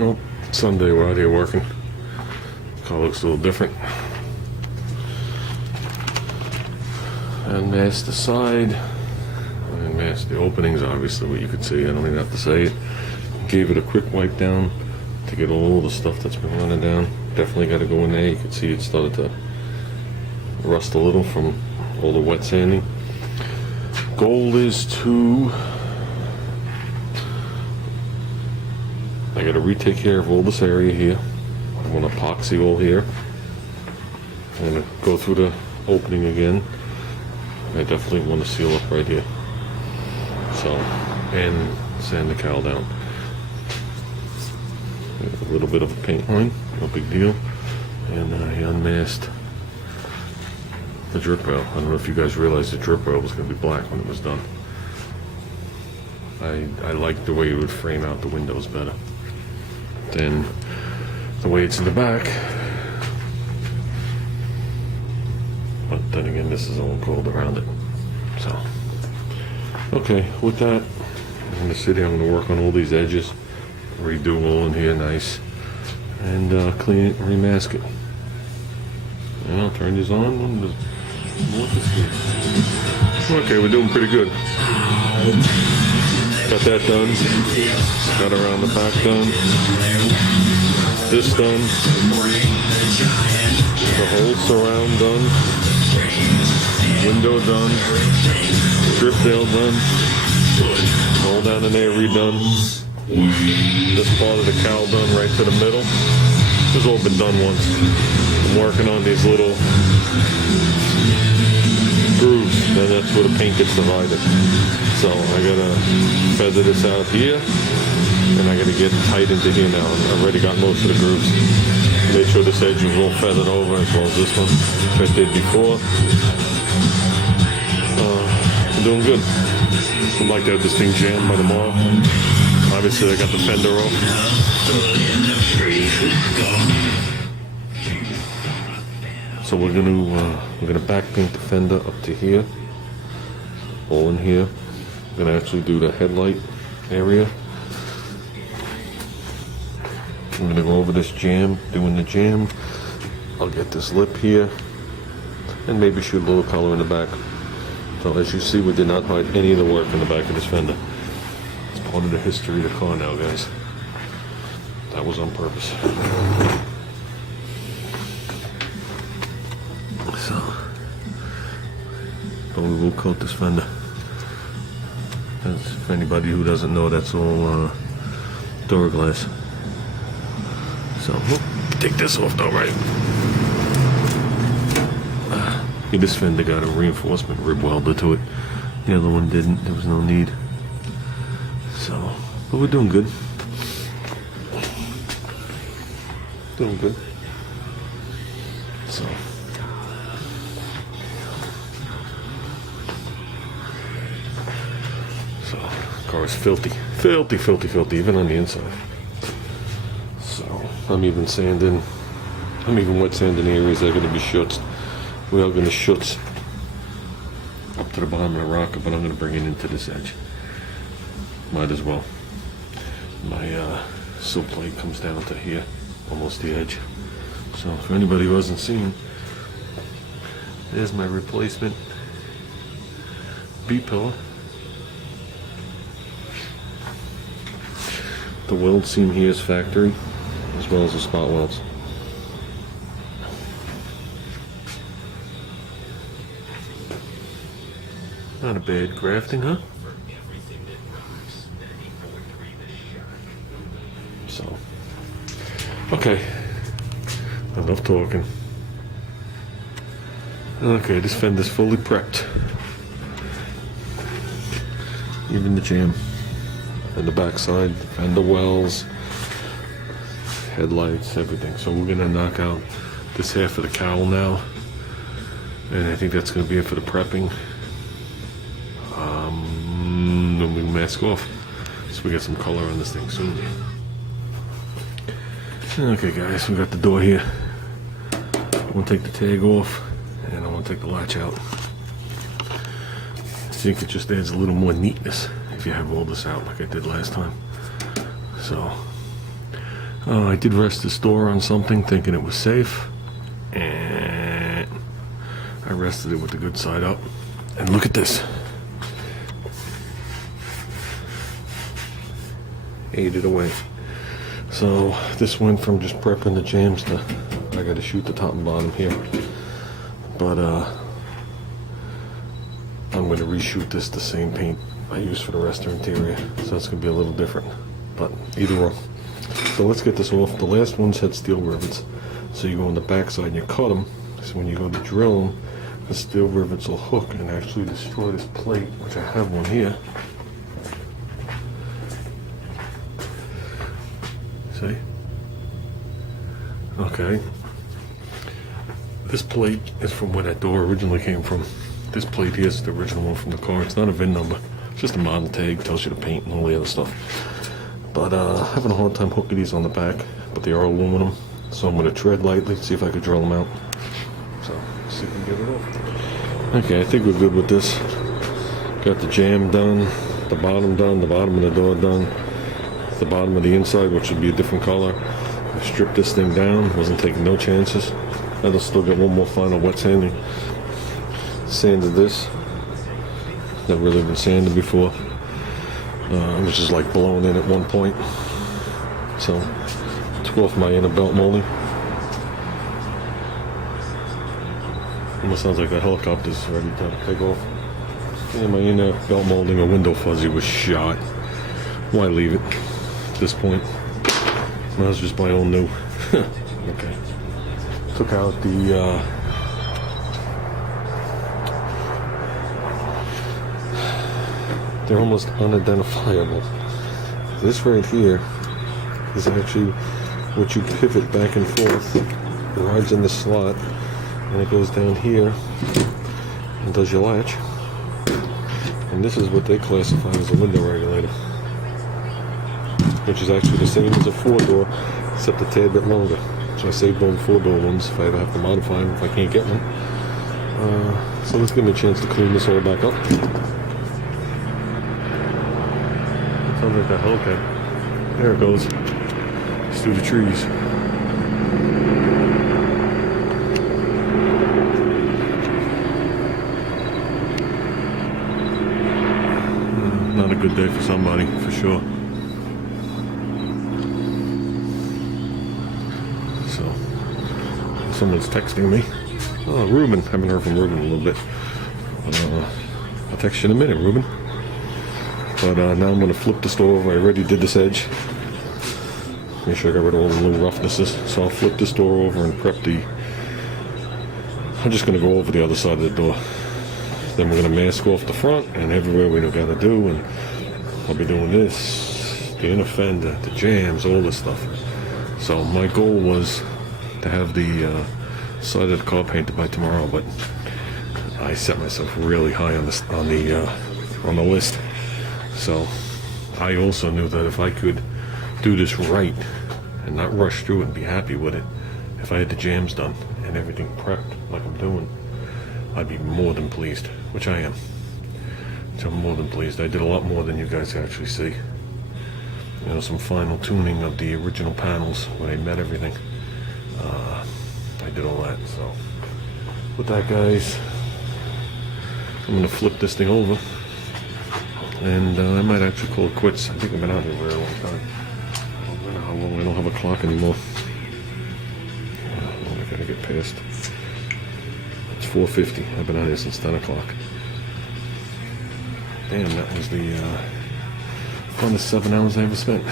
Well, Sunday we're out here working. Car looks a little different. Unmask the side. Unmask the openings, obviously, what you could see. I don't even have to say it. Gave it a quick wipe down to get all the stuff that's been running down. Definitely got to go in there. You can see it started to rust a little from all the wet sanding. Goal is to... I got to retake care of all this area here. I'm going to epoxy all here. I'm going to go through the opening again. I definitely want to seal up right here. So, and sand the cowl down. A little bit of a paint line, no big deal. And I unmasked the drip rail. I don't know if you guys realized the drip rail was going to be black when it was done. I liked the way it would frame out the windows better than the way it's in the back. But then again, this is all cold around it. So, okay, with that, I'm going to sit here, I'm going to work on all these edges, redo all in here nice, and clean it and remask it. And I'll turn this on. Okay, we're doing pretty good. Got that done. Got around the back done. This done. The whole surround done. Window done. Drip nail done. All down in there redone. This part of the cowl done right to the middle. This has all been done once. I'm working on these little grooves, and that's where the paint gets divided. So I gotta feather this out here, and I gotta get tight into here now. I've already got most of the grooves. Make sure this edge is all feathered over as well as this one, which I did before. I'm doing good. I'd like to have this thing jammed by tomorrow. Obviously I got the fender off. So we're gonna back paint the fender up to here, all in here. We're gonna actually do the headlight area. I'm gonna go over this jam, doing the jam. I'll get this lip here, and maybe shoot a little color in the back. So as you see, we did not hide any of the work in the back of this fender. It's part of the history of the car now, guys. That was on purpose. So, but we will coat this fender. As for anybody who doesn't know, that's all Duraglass. So, take this off though, right? This fender got a reinforcement rib welder to it. The other one didn't. There was no need. So, but we're doing good. Doing good. So. Car is filthy, filthy, filthy, filthy, even on the inside. So I'm even wet sanding areas that are going to be schutzed. We are going to schutz up to the bottom of the rocker, but I'm going to bring it into this edge. Might as well. My sill plate comes down to here, almost the edge. So for anybody who hasn't seen, there's my replacement B-pillar. The weld seam here is factory, as well as the spot welds. Not a bad grafting, huh? So, okay, enough talking. Okay, this fender's fully prepped. Even the jam. And the backside, fender wells, headlights, everything. So we're gonna knock out this half of the cowl now, and I think that's gonna be it for the prepping. Then we mask off, so we get some color on this thing soon. Okay, guys, we got the door here. I'm gonna take the tag off, and I'm gonna take the latch out. I think it just adds a little more neatness if you have all this out like I did last time. So I did rest this door on something thinking it was safe, and I rested it with the good side up. And look at this. Ate it away. So this went from just prepping the jams to I gotta shoot the top and bottom here. But I'm gonna reshoot this the same paint I used for the rest of the interior. So it's gonna be a little different. But either or. So let's get this off. The last ones had steel rivets. So you go on the back side and you cut them. So when you go to drill them, the steel rivets will hook and actually destroy this plate, which I have one here. See? Okay. This plate is from where that door originally came from. This plate here is the original one from the car. It's not a VIN number. It's just a model tag. Tells you the paint and all the other stuff. But having a hard time hooking these on the back. But they are aluminum. So I'm going to tread lightly, see if I can drill them out. So, see if we can get it off. Okay, I think we're good with this. Got the jam done. The bottom done. The bottom of the door done. The bottom of the inside, which would be a different color. I stripped this thing down. Wasn't taking no chances. I'll still get one more final wet sanding. Sanded this. Never really been sanded before. It was just like blown in at one point. So, took off my inner belt molding. Almost sounds like that helicopter's ready to take off. And my inner belt molding, a window fuzzy, was shot. Why leave it at this point? Might as well just buy all new. Okay. Took out the they're almost unidentifiable. This right here is actually what you pivot back and forth. It rides in the slot and it goes down here and does your latch. And this is what they classify as a window regulator, which is actually the same as a 4-door, except a tad bit longer. So I saved all the 4-door ones if I ever have to modify them if I can't get one. So let's give me a chance to clean this all back up. Sounds like that Hellcat. There it goes. It's through the trees. Not a good day for somebody, for sure. So, someone's texting me. Oh, Ruben. Haven't heard from Ruben in a little bit. I'll text you in a minute, Ruben. But now I'm going to flip this door over. I already did this edge. Make sure I got rid of all the little roughnesses. So I'll flip this door over and prep the... I'm just going to go over the other side of the door. Then we're going to mask off the front and everywhere we got to do. And I'll be doing this, the inner fender, the jams, all this stuff. So my goal was to have the side of the car painted by tomorrow, but I set myself really high on the list. So I also knew that if I could do this right and not rush through it and be happy with it, if I had the jams done and everything prepped like I'm doing, I'd be more than pleased, which I am. So I'm more than pleased. I did a lot more than you guys actually see. You know, some final tuning of the original panels when I met everything. I did all that. So with that, guys, I'm going to flip this thing over. And I might actually call it quits. I think I've been out here for a long time. I don't know how long. I don't have a clock anymore. I gotta get past. It's 4:50. I've been out here since 10 o'clock. Damn, that was the funnest 7 hours I ever spent.